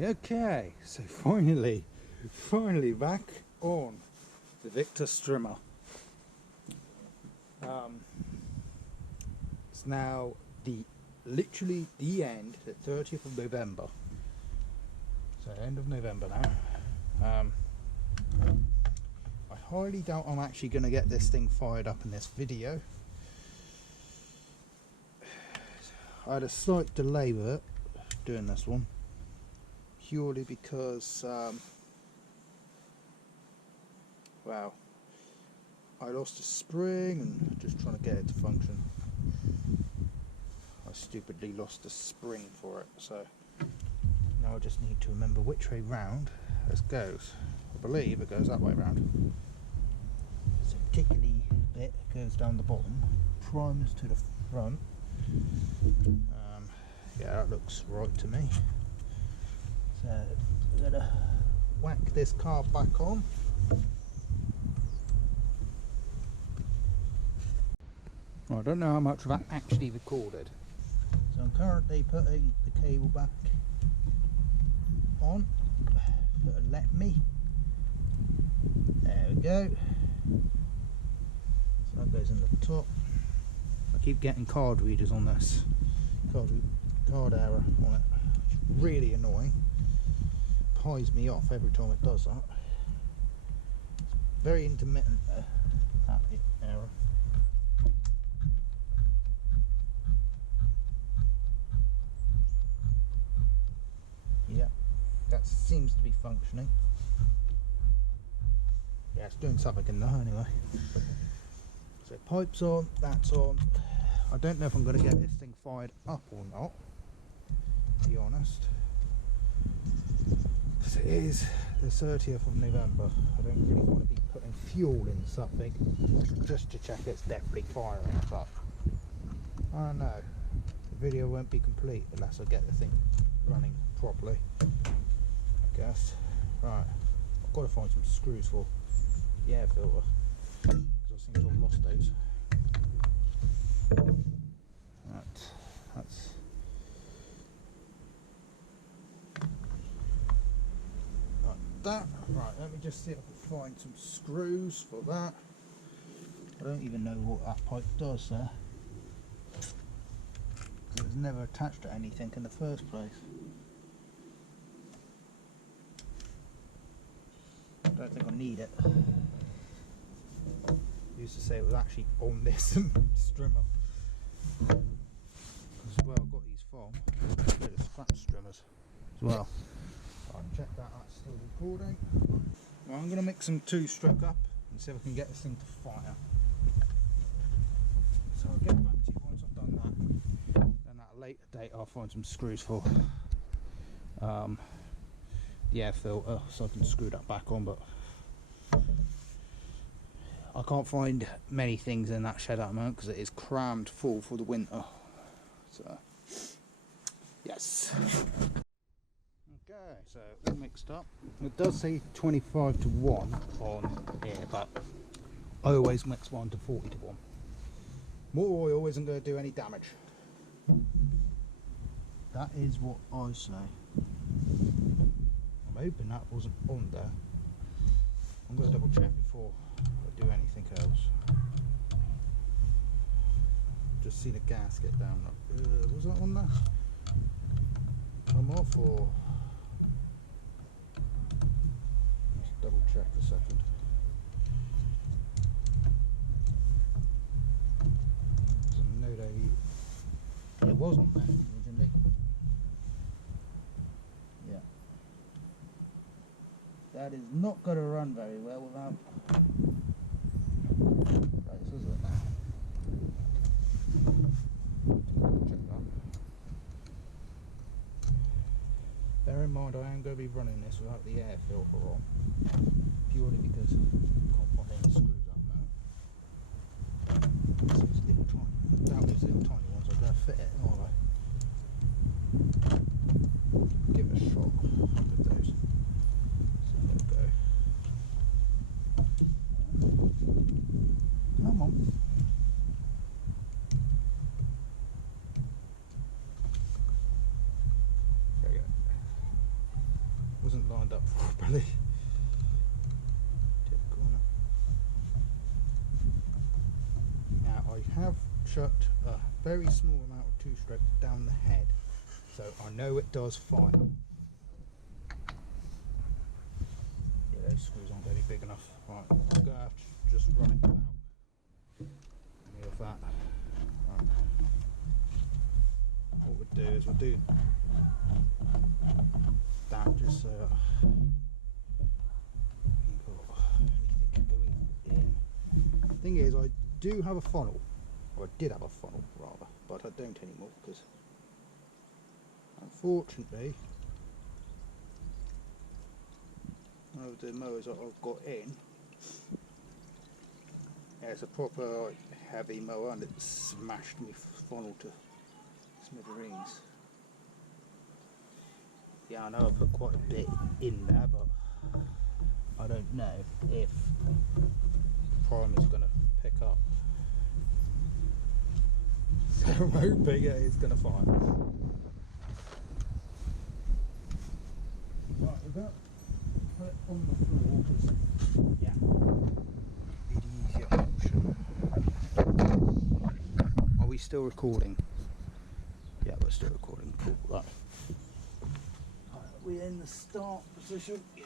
Okay, so finally back on the Victa Strimmer. It's now literally the end, the 30th of November. So end of November now. I highly doubt I'm actually going to get this thing fired up in this video. I had a slight delay with it, doing this one, purely because well, I lost a spring and just trying to get it to function. I stupidly lost a spring for it, so now I just need to remember which way round this goes. I believe it goes that way round. It's a tickly bit goes down the bottom, primers to the front. Yeah, that looks right to me. So I'm gonna whack this carb back on. Well, I don't know how much of that actually recorded. So I'm currently putting the cable back on. It'll let me. There we go. So that goes in the top. I keep getting card readers on this. Card error on it. Really annoying. Pies me off every time it does that. It's very intermittent that error. Yeah, that seems to be functioning. Yeah, it's doing something in there anyway. So pipes on, that's on. I don't know if I'm going to get this thing fired up or not, to be honest, because it is the 30th of November. I don't really want to be putting fuel in something just to check it's definitely firing, but I don't know, the video won't be complete unless I get the thing running properly, I guess. Right, I've got to find some screws for the air filter, because I seem to have lost those. That's like that. Right, let me just see if I can find some screws for that. I don't even know what that pipe does there. It was never attached to anything in the first place. I don't think I need it. I used to say it was actually on this strimmer. As well, I've got these from little scratch strimmers as well. I'll check that's still recording. Well, I'm going to mix some 2-stroke up and see if I can get this thing to fire. So I'll get back to you once I've done that. Then at a later date I'll find some screws for the air filter so I can screw that back on, but I can't find many things in that shed at the moment because it is crammed full for the winter. So yes. Okay, so all mixed up. It does say 25 to 1 on here, but I always mix 1 to 40 to 1. More oil isn't going to do any damage. That is what I say. I'm hoping that wasn't on there. I'm going to double check before I do anything else. Just see the gasket down there. Was that on there? Come off, or just double check a second. There's a note over. It was on there originally. Yeah. That is not going to run very well without braces, is it now? Check that. Bear in mind I am going to be running this without the air filter on, purely because I can't find any screws up now. So it's little tiny, I doubt these little tiny ones are going to fit it, are they? Give it a shot with those. Go. Come on. There you go. Wasn't lined up properly. Tip corner. Now I have chucked a very small amount of 2-stroke down the head, so I know it does fire. Yeah, those screws aren't very big enough. Right, I'm gonna have to just run it out. Any of that. Right. What we'll do is we'll do that just so we've got anything going in. Thing is, I do have a funnel, or I did have a funnel rather, but I don't anymore because unfortunately one of the mowers that I've got in, yeah, it's a proper like, heavy mower, and it smashed my funnel to smithereens. Yeah, I know I put quite a bit in there, but I don't know if prime is going to pick up. So I'm hoping it's going to fire. Right, we're going to put it on the floor because, yeah, the easier option. Are we still recording? Yeah, we're still recording. Cool. Right. We're in the start position. Yeah.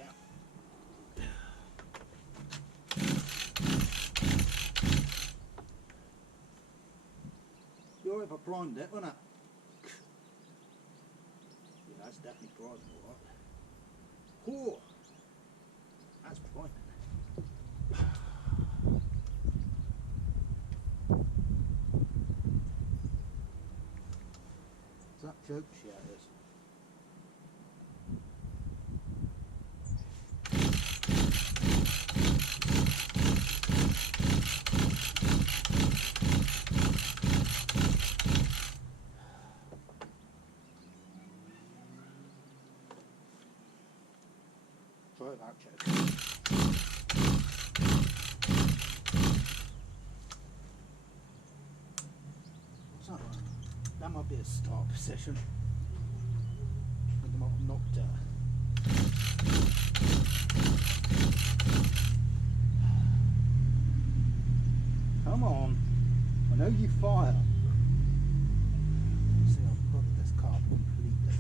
You're if I primed it, wasn't it? Yeah, that's definitely primed, alright. Oh, that's priming. Is that jokes? Yeah, it is. Try that joke. What's that? That might be a start position. I think I might have knocked it. Come on. I know you fire. See, I've got this car completely.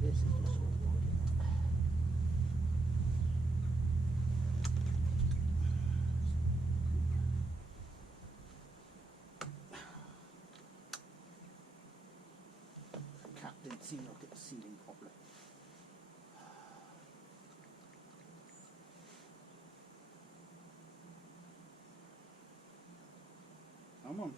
This is just all the cat didn't seem like it was sealing properly. Come on.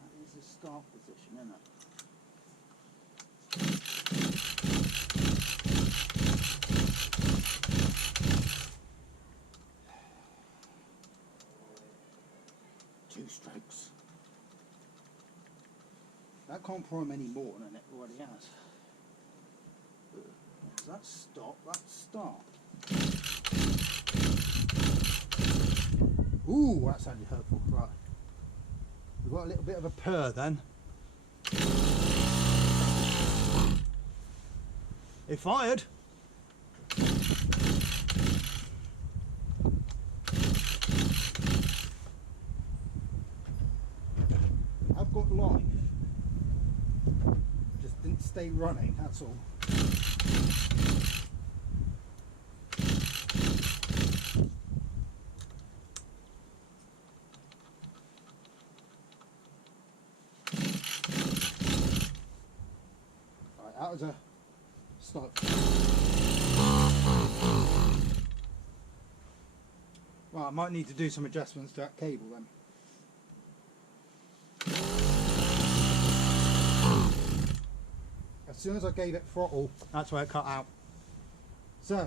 That is the start position, isn't it? Two strokes. That can't prime any more than it already has. That's stop, that's start. Ooh, that sounded hurtful. Right. We've got a little bit of a purr then. It fired. I've got life. Just didn't stay running, that's all. Right, that was a stop. Right, I might need to do some adjustments to that cable then. As soon as I gave it throttle, that's where it cut out. So,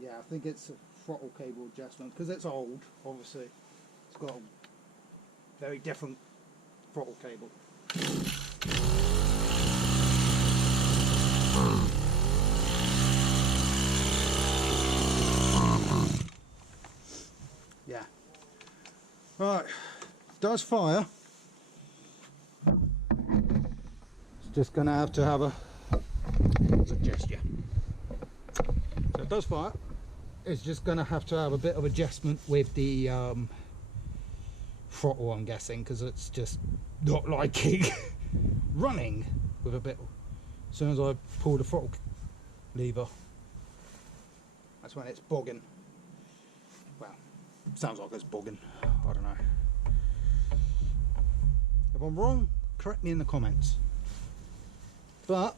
yeah, I think it's a throttle cable adjustment because it's old, obviously. It's got a very different throttle cable. Right, does fire. It's just going to have a gesture. So it does fire. It's just going to have a bit of adjustment with the throttle, I'm guessing, because it's just not liking running with a bit. As soon as I pull the throttle lever, that's when it's bogging. Well, sounds like it's bogging. I don't know. If I'm wrong, correct me in the comments. But